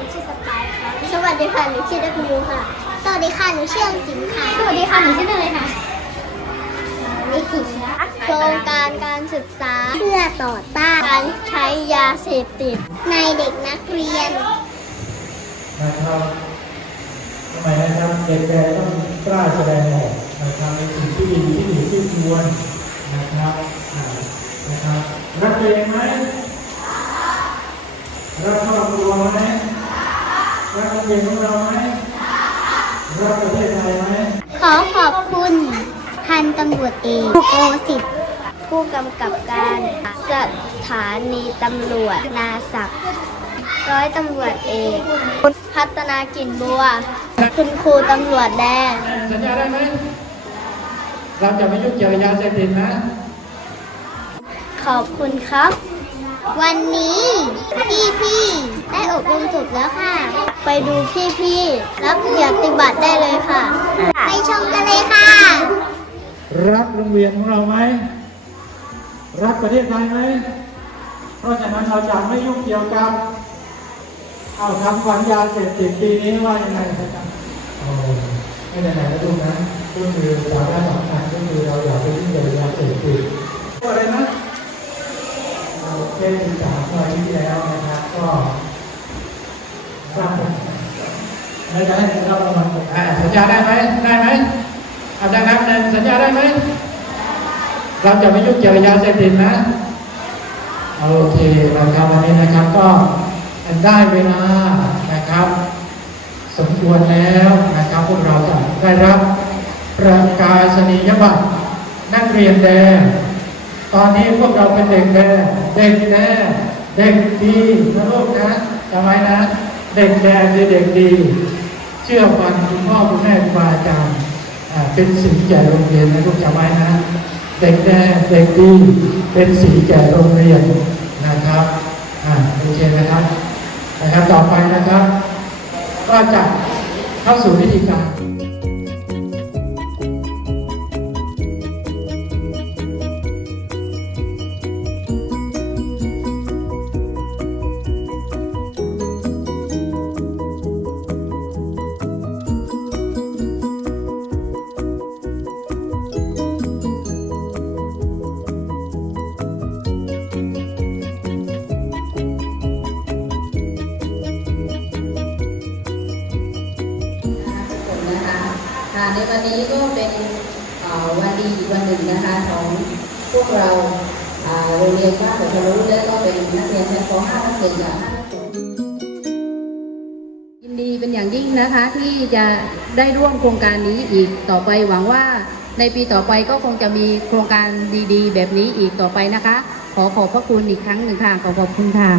ผมชื่อสปายครับสวัสดีค่ะ หนูชื่อดับมิวค่ะ สวัสดีค่ะ หนูชื่ออังสิงค่ะ สวัสดีค่ะ หนูชื่อเนยค่ะนี่คือโครงการการศึกษาเพื่อต่อต้านการใช้ยาเสพติดในเด็กนักเรียนนะครับทำไมนะครับเด็กแกต้องกล้าแสดงออกนะครับในสิ่งที่ดีที่ดีที่ควรนะครับอ่านะครับรักตัวเองไหมรักครอบครัวไหม รักโรงเรียนของเราไหมรักประเทศไทยไหมขอขอบคุณพันตำรวจเอกโอสิทธิ์ผู้กำกับการสถานีตำรวจนาศักดิ์ร้อยตำรวจเอกพัฒนากินบัว คุณครูตำรวจแดงสัญญาได้ไหมเราจะไม่ยุ่งเกี่ยวกับยาเสพติดนะ ขอบคุณครับ วันนี้พี่ๆได้ อบรมจบแล้วค่ะ ไปดูพี่ๆรับปฏิบัติได้เลยค่ะ ไปชมกันเลยค่ะ รักโรงเรียนของเราไหม รักประเทศไทยไหม เพราะฉะนั้นเราจะไม่ยุ่งเกี่ยวกับเอาทำขวัญยาเสพติดปีนี้ว่ายังไงครับโอ้ไม่ไหนๆนะลูกนะก็คือสาระสำคัญก็คือเราอยากไปยุ่งเกี่ยวกับยาเสพติดอะไรนะเราเช่นสามวันที่แล้วนะครับก็ ทราบผลแล้วจะให้เราประมาณสัญญาได้ไหมได้ไหมอาจารย์ครับหนึ่งสัญญาได้ไหมเราจะไม่ยุ่งเกี่ยวกับยาเสพติดนะโอเคนะครับวันนี้นะครับก็ได้เวลานะครับ สมควรแล้วนะครับพวกเราจะได้รับประกาศนียบัตรนักเรียนแดงตอนนี้พวกเราเป็นเด็กแดงเด็กแดงเด็กดีนะลูกนะจำไว้นะ เด็กแดงเด็กดี เชื่อฟังคุณพ่อคุณแม่ครูอาจารย์เป็นสิ่งแก่โรงเรียนนะลูกจำไว้นะเด็กแดงเด็กดีเป็นสิ่งแก่โรงเรียนนะครับโอเคนะครับนะครับต่อไปนะครับ ก็จะเข้าสู่พิธีการ ในวันนี้ก็เป็นวันดีวันหนึ่งนะคะของพวกเราโรงเรียนบ้านหัวทะลุและก็เป็นนักเรียนชั้นป .5 นักเรียนจากยินดีเป็นอย่างยิ่งนะคะที่จะได้ร่วมโครงการนี้อีกต่อไปหวังว่าในปีต่อไปก็คงจะมีโครงการดีๆ แบบนี้อีกต่อไปนะคะ ขอขอบพระคุณอีกครั้งหนึ่งค่ะ ขอขอบคุณค่ะ